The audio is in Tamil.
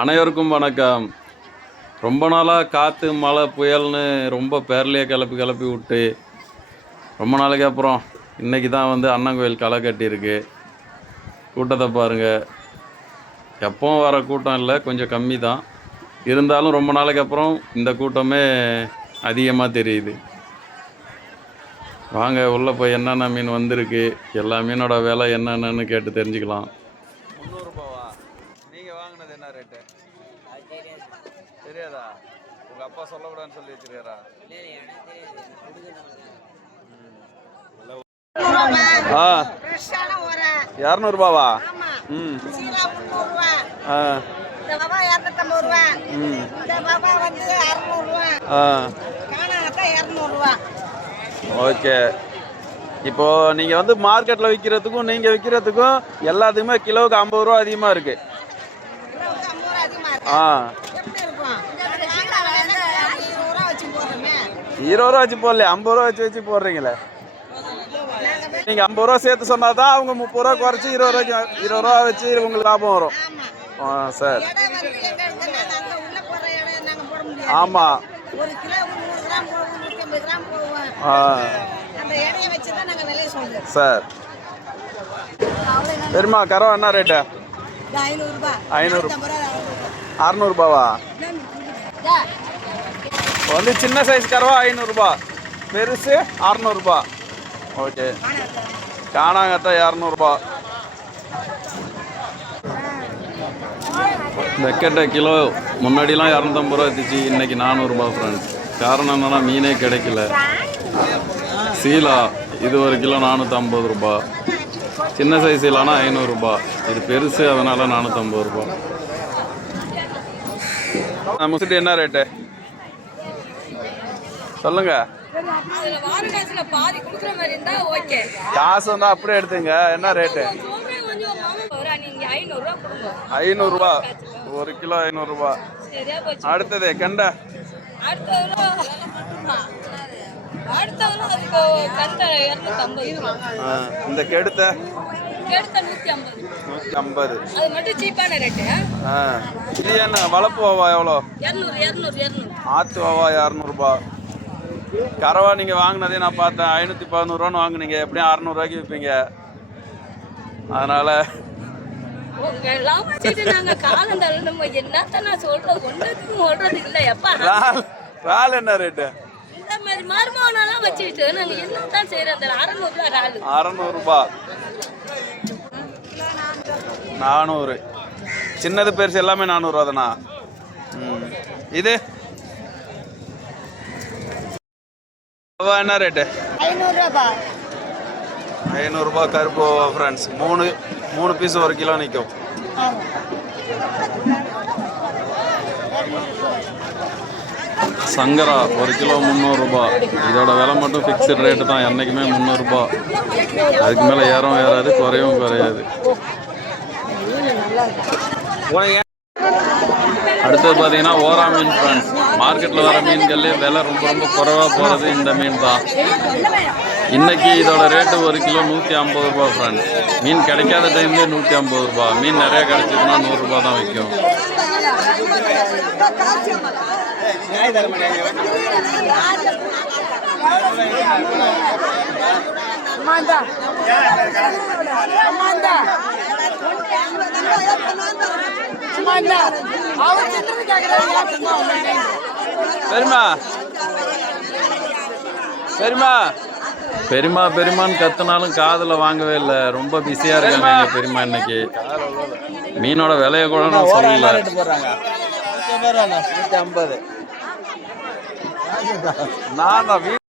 அனைவருக்கும் வணக்கம். ரொம்ப நாளாக காற்று மழை புயல்னு ரொம்ப பேர்லையே கிளப்பி கிளப்பி விட்டு ரொம்ப நாளைக்கு அப்புறம் இன்றைக்கி தான் வந்து அண்ணன் கோயில் களை கட்டியிருக்கு. கூட்டத்தை பாருங்கள் எப்போவும் வர கூட்டம் இல்லை கொஞ்சம் கம்மி தான். இருந்தாலும் ரொம்ப நாளைக்கு அப்புறம் இந்த கூட்டமே அதிகமாக தெரியுது. வாங்க உள்ளே போய் என்னென்ன மீன் வந்திருக்கு எல்லா மீனோட விலை என்னென்னு கேட்டு தெரிஞ்சுக்கலாம் முந்நூறுபாவா நீங்கள் வாங்கினது என்ன ரேட்டு தெரியாதா உங்கள் அப்பா சொல்லக்கூடாதுன்னு சொல்லி வச்சிருக்காரா? ஆ. இரநூறுபாவா? ம். ஆ. ம். ஆ. ஓகே. இப்போ நீங்கள் வந்து மார்க்கெட்டில் விற்கிறதுக்கும் நீங்கள் விற்கிறதுக்கும் எல்லாத்துக்குமே கிலோவுக்கு ஐம்பது ரூபா அதிகமா இருக்கு. ஆ எப்படி இருக்கும் வாங்கினா வந்து இருபது ரூபா வச்சு போடுறோமே இருபது ரூபா வச்சு போடலையே ஐம்பது ரூபா வச்சு வச்சு போடுறீங்களே. நாங்கள் ஐம்பது ரூபா சேர்த்து சொன்னால் தான் அவங்க முப்பது ரூபா குறைச்சி இருபது ரூபாய்க்கு இருபது ரூபா வச்சு உங்களுக்கு லாபம் வரும். ஆ சார். ஆமாம் சார். பெருமா கரவா என்ன ரேட்டு ஐநூறு. அறநூறுபாவா இப்போ வந்து சின்ன சைஸ் கரவா? ஐநூறுரூபா பெருசு அறநூறுபா ஓகே. காணாங்கத்தா இரநூறுபா வெக்கட்டை கிலோ முன்னாடிலாம் இரநூத்தம்பது ரூபா இருந்துச்சு இன்னைக்கு நானூறுரூபா ஃப்ரெண்ட்ஸ் காரணம் என்னன்னா மீனே கிடைக்கல. சீலா இது ஒரு கிலோ நானூற்றம்பது ரூபா. சின்ன சைஸ் சீலானா ஐநூறுரூபா இது பெருசு அதனால் நானூற்றம்பது ரூபா. முசிட்டு என்ன ரேட்டு ஓகே. காசு வந்தா அப்படியே எடுத்துங்க. என்ன ரேட்டு? மாமா ஒரு கிலோ போச்சு. அடுத்தது கெண்டை. இந்த கெடுத்த? ஐம்பது நூற்றி ஐம்பது அது மட்டும் சீப்பான ரேட்டு. ஆ. இது என்ன வளர்ப்பு வாவா எவ்வளோ? இரநூறு இரநூறு இரநூறு. ஆத்து வாவா இரநூறுபா. கறவா நீங்கள் வாங்கினதே நான் பார்த்தேன். ஐநூற்றி பதினோருவான்னு வாங்குனீங்க. எப்படியும் அறநூறுவாய்க்கு விற்பீங்க அதனால் இறால் என்ன ரேட்டு அறநூறுபா. நானூறு. சின்னது பெருசு எல்லாமே நானூறுவா தானா ம். இது அவா என்ன ரேட்டு ஐநூறுரூபா கருப்பு ஃப்ரெண்ட்ஸ் மூணு மூணு பீஸ் ஒரு கிலோ நிற்கும் சங்கரா ஒரு கிலோ முந்நூறுரூபா இதோட விலை மட்டும் ஃபிக்ஸ்டு ரேட்டு தான். என்றைக்குமே முந்நூறுரூபா அதுக்கு மேலே ஏறவும் ஏறாது குறையவும் குறையாது. அடுத்தது பார்த்தீங்கன்னா ஓரா மீன் ஃப்ரெண்ட்ஸ் மார்க்கெட்டில் வர மீன்கள்லேயே விலை ரொம்ப ரொம்ப குறைவாக போகிறது இந்த மீன் தான். இன்றைக்கி இதோட ரேட்டு ஒரு கிலோ நூற்றி ஐம்பது ரூபா ஃப்ரெண்ட்ஸ் மீன் கிடைக்காத டைம்லேயே நூற்றி ஐம்பது ரூபா மீன் நிறையா கிடச்சிதுன்னா நூறுரூபா தான் விற்கும். பெருமா. பெருமா. பெரியமா பெரியமான்னு கத்துனாலும் காதில் வாங்கவே இல்லை. ரொம்ப பிஸியாக இருக்காங்க எங்கள் பெரியமா இன்னைக்கு. மீனோட விலையை கூட நான் சொல்லல. நான் தான்